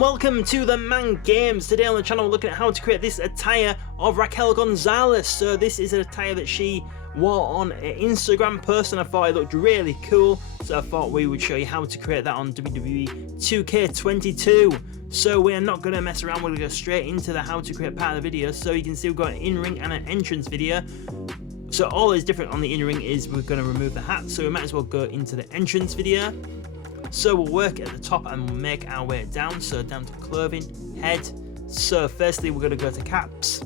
and welcome to the Man Games. Today on the channel we're looking at how to create this attire of Raquel Gonzalez. So this is an attire that she wore on an Instagram post and I thought it looked really cool. So I thought we would show you how to create that on WWE 2K22. So we're not going to mess around, we're going to go straight into the how to create part of the video. So you can see we've got an in-ring and an entrance video. So all that's different on the in-ring is we're going to remove the hat, so we might as well go into the entrance video. So we'll work at the top and we'll make our way down, so down to clothing, head. So firstly we're going to go to caps,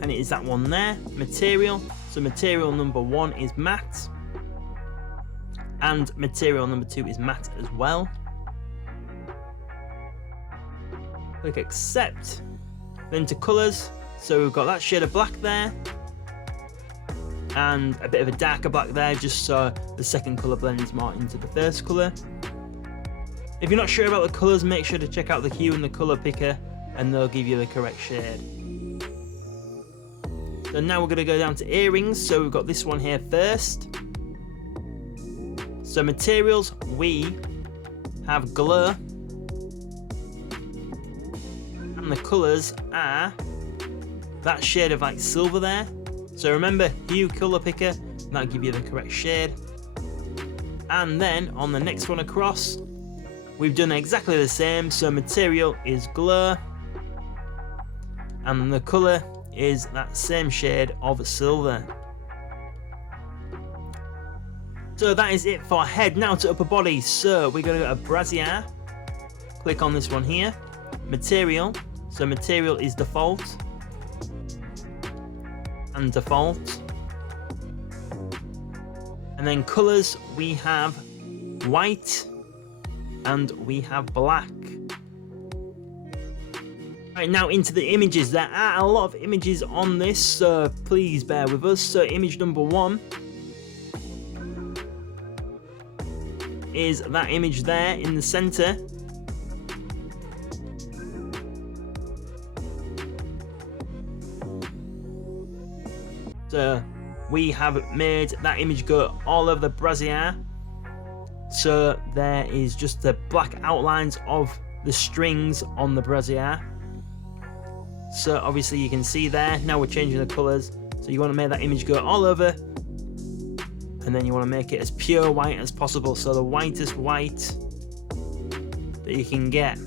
and it is that one there, material. So material number 1 is matte, and material number 2 is matte as well. Click accept, then to colours, so we've got that shade of black there, and a bit of a darker black there, just so the second colour blends more into the first colour. If you're not sure about the colours, make sure to check out the hue and the colour picker and they'll give you the correct shade. So now we're going to go down to earrings, so we've got this one here first. So materials, we have glow, and the colours are that shade of like silver there. So remember, hue, colour picker, that'll give you the correct shade. And then on the next one across, we've done exactly the same. So material is glow, and the colour is that same shade of silver. So that is it for head. Now to upper body. So we're going to go to brassiere. Click on this one here. Material. So material is default. And default, and then colours we have white and we have black. Right, now into the images. There are a lot of images on this, so please bear with us. So image number 1 is that image there in the centre. So we have made that image go all over the brassiere. So there is just the black outlines of the strings on the brassiere. So obviously you can see there. Now we're changing the colours. So you want to make that image go all over, and then you want to make it as pure white as possible. So the whitest white that you can get.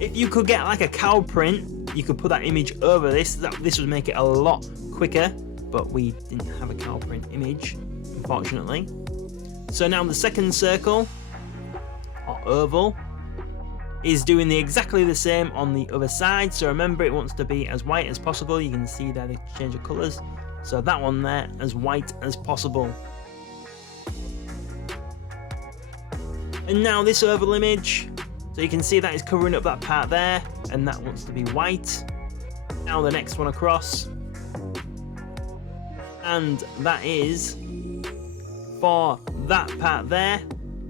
If you could get like a cow print, you could put that image over this. This would make it a lot quicker, but we didn't have a cow print image, unfortunately. So now the second circle, or oval, is doing exactly the same on the other side. So remember, it wants to be as white as possible. You can see there they change the colours. So that one there, as white as possible. And now this oval image. So you can see that is covering up that part there, and that wants to be white. Now the next one across, and that is for that part there,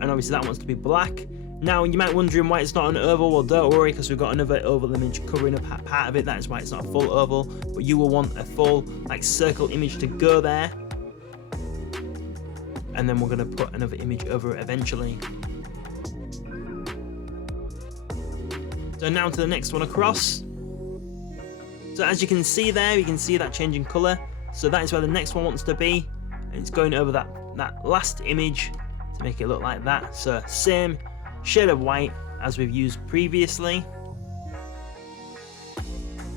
and obviously that wants to be black. Now you might be wondering why it's not an oval. Well, don't worry, because we've got another oval image covering up part of it. That is why it's not a full oval, but you will want a full like circle image to go there, and then we're going to put another image over it eventually. So now to the next one across. So as you can see there, you can see that changing colour. So that is where the next one wants to be. And it's going over that last image to make it look like that. So same shade of white as we've used previously.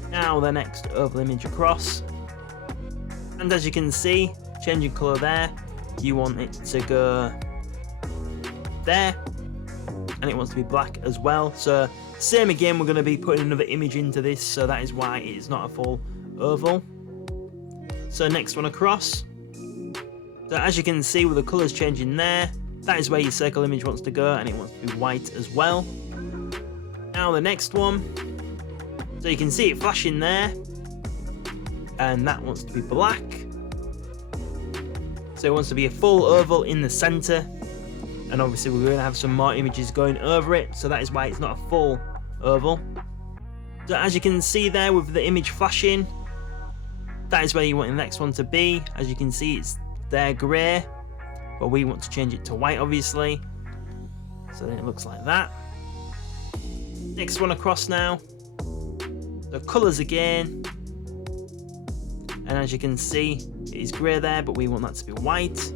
Now the next oval image across. And as you can see, changing colour there. You want it to go there. And it wants to be black as well. So same again, we're going to be putting another image into this, so that is why it is not a full oval. So next one across. So as you can see with the colours changing there, that is where your circle image wants to go, and it wants to be white as well. Now the next one. So you can see it flashing there, and that wants to be black. So it wants to be a full oval in the centre. And obviously we're going to have some more images going over it, so that is why it's not a full oval. So as you can see there with the image flashing, that is where you want the next one to be. As you can see, it's there grey. but we want to change it to white, obviously. So then it looks like that. Next one across now. The colours again. And as you can see, it is grey there, but we want that to be white.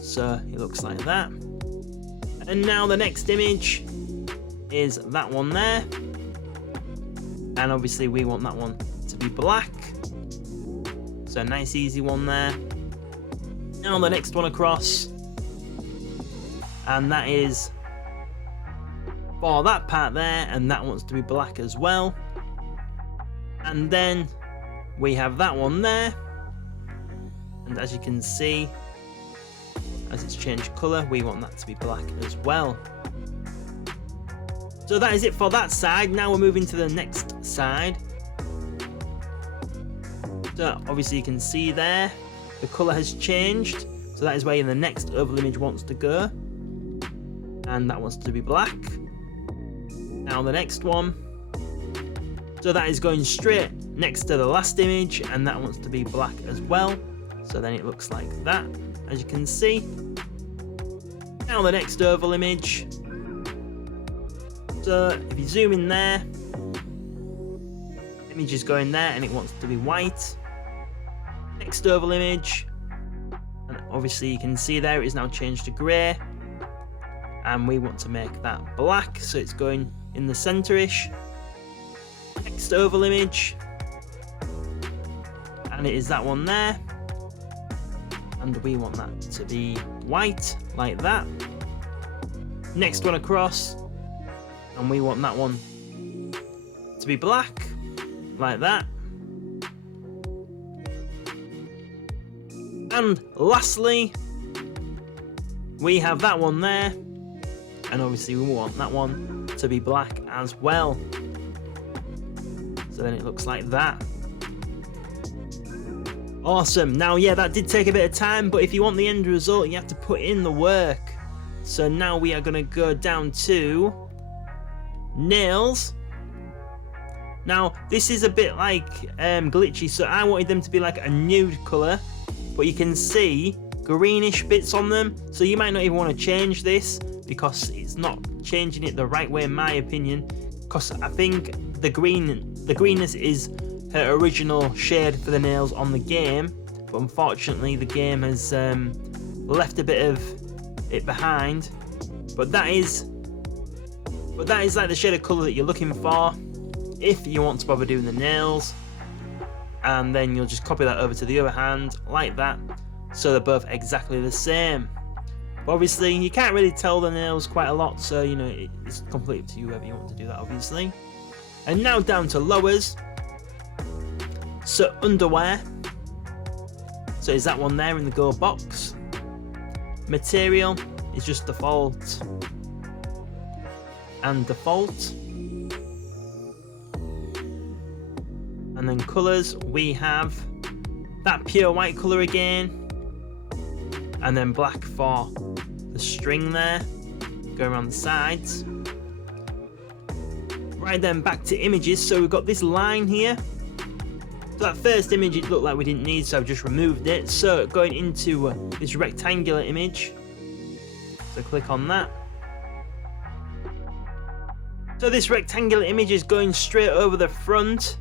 So it looks like that. And now the next image is that one there. And obviously we want that one to be black. So a nice easy one there. Now the next one across. And that is for that part there, and that wants to be black as well. And then we have that one there. And as you can see, as it's changed colour, we want that to be black as well. So that is it for that side. Now we're moving to the next side. So obviously you can see there, the colour has changed. So that is where the next oval image wants to go. And that wants to be black. Now the next one. So that is going straight next to the last image, and that wants to be black as well. So then it looks like that, as you can see. Now the next oval image. So if you zoom in there, the image is going there and it wants to be white. Next oval image, and obviously you can see there it is now changed to grey, and we want to make that black, so it's going in the centre-ish. Next oval image, and it is that one there, and we want that to be white like that. Next one across, and we want that one to be black like that. And lastly, we have that one there, and obviously we want that one to be black as well. So then it looks like that. Awesome. Now, yeah, that did take a bit of time, but if you want the end result, you have to put in the work. So now we are going to go down to nails. Now, this is a bit like glitchy, so I wanted them to be like a nude colour, but you can see greenish bits on them, so you might not even want to change this because it's not changing it the right way in my opinion, because I think the greenness is her original shade for the nails on the game, but unfortunately the game has left a bit of it behind. But that is like the shade of colour that you're looking for if you want to bother doing the nails, and then you'll just copy that over to the other hand like that, so they're both exactly the same. But obviously you can't really tell the nails quite a lot, so you know it's completely up to you whether you want to do that, obviously. And now down to lowers. So underwear, so is that one there in the go box. Material is just default and default. And then colours, we have that pure white colour again, and then black for the string there, going around the sides. Right then, back to images. So we've got this line here. So that first image it looked like we didn't need, so I've just removed it. So going into this rectangular image, so click on that. So this rectangular image is going straight over the front,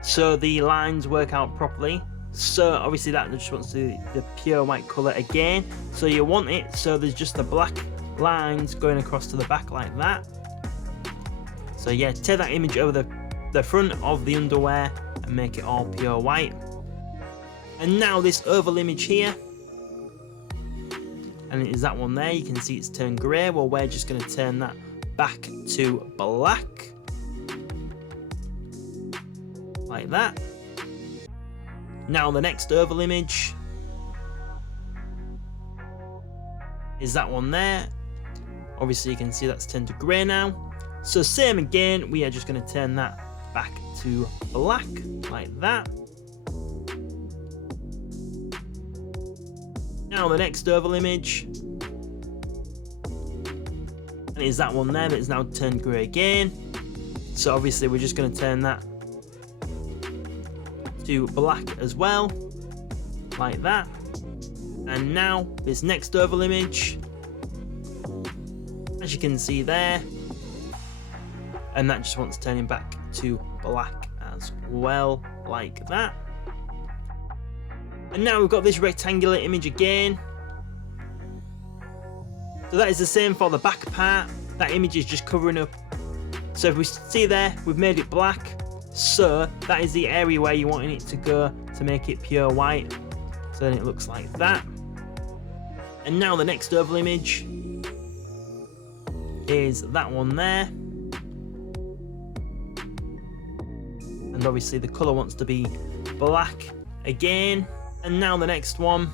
so the lines work out properly. So obviously that just wants to do the pure white colour again, so you want it so there's just the black lines going across to the back like that. So yeah, take that image over the front of the underwear and make it all pure white. And now this oval image here, and it is that one there, you can see it's turned grey. Well, we're just going to turn that back to black like that. Now the next oval image is that one there. Obviously you can see that's turned to grey now. So same again, we are just going to turn that back to black like that. Now the next oval image, and is that one there that is now turned grey again. So obviously we're just going to turn that to black as well, like that. And now this next oval image, as you can see there, and that just wants turning back to black as well, like that. And now we've got this rectangular image again. So that is the same for the back part. That image is just covering up. So if we see there, we've made it black. So that is the area where you're wanting it to go to make it pure white. So then it looks like that. And now the next oval image is that one there. And obviously the colour wants to be black again. And now the next one.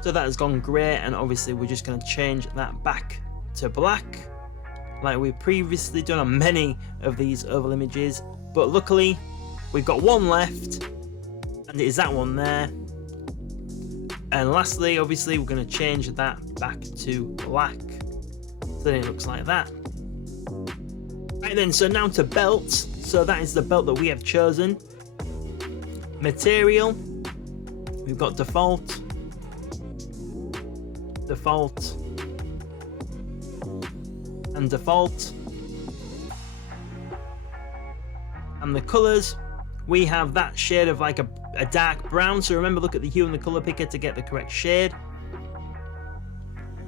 So that has gone grey, and obviously we're just going to change that back to black, like we've previously done on many of these oval images. But luckily we've got one left, and it is that one there. And lastly, obviously, we're going to change that back to black, so then it looks like that. Right then, so now to belt. So that is the belt that we have chosen. Material, we've got default, default, and default. And the colours, we have that shade of like a dark brown. So remember, look at the hue and the colour picker to get the correct shade.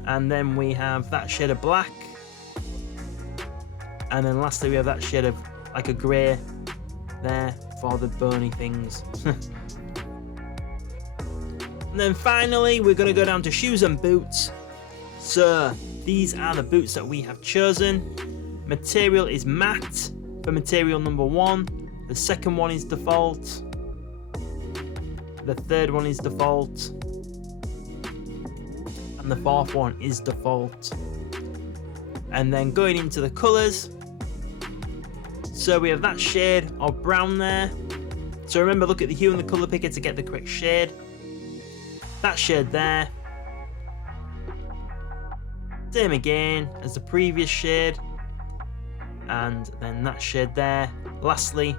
And then we have that shade of black. And then lastly, we have that shade of like a grey there for the bony things. And then finally, we're going to go down to shoes and boots. So these are the boots that we have chosen. Material is matte for material number 1. The second one is default. The third one is default. And the fourth one is default. And then going into the colours. So we have that shade of brown there. So remember, look at the hue and the colour picker to get the correct shade. That shade there. Same again as the previous shade. And then that shade there. Lastly,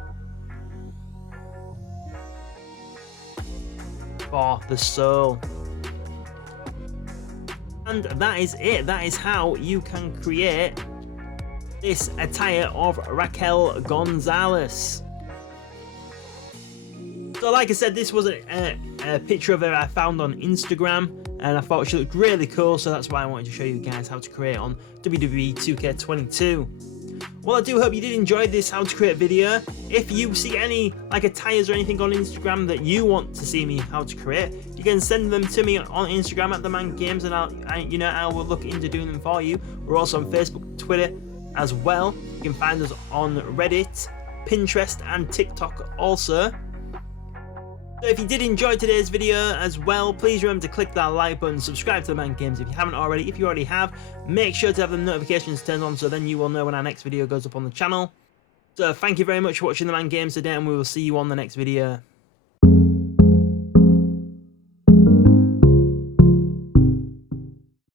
for the sole. And that is it. That is how you can create this attire of Raquel Gonzalez. So like I said, this was a picture of her I found on Instagram, and I thought she looked really cool, so that's why I wanted to show you guys how to create on WWE 2K22. Well, I do hope you did enjoy this how to create video. If you see any like attires or anything on Instagram that you want to see me how to create, you can send them to me on Instagram at The Man Games, and I will look into doing them for you. We're also on Facebook, Twitter as well. You can find us on Reddit, Pinterest, and TikTok also. So if you did enjoy today's video as well, please remember to click that like button, subscribe to The Man Games if you haven't already. If you already have, make sure to have the notifications turned on so then you will know when our next video goes up on the channel. So thank you very much for watching The Man Games today, and we will see you on the next video.